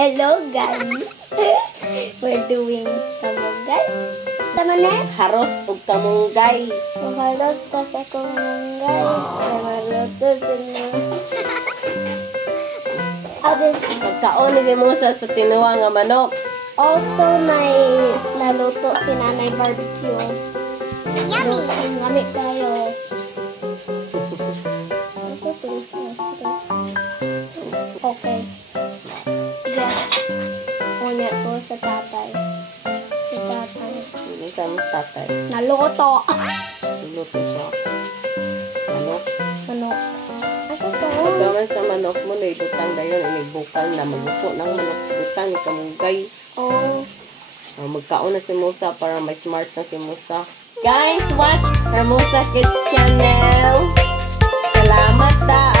Hello guys! We're doing kamunggay. Tama na? Haros ug kamunggay. Mahalos ka sa kamunggay. Mahaluto sa nyo. Pagkaon ni Musa sa tinuwa nga manok. Also, naluto si Nanay Barbecue. Yummy! Ngamit tayo. Okay. Yes. Unya to sa tatay. Sa tatay. Hindi sa mo tatay. Naluto. Luto siya. Manok. Manok. Asa to? Pagkaman sa manok mo, naibutang dayon, inibukal na maluto ng manok. Butang ni kamunggay. Oh. Magkaon na si Musa para may smart na si Musa. Guys, watch Hermosa Kids Channel. Salamat ta.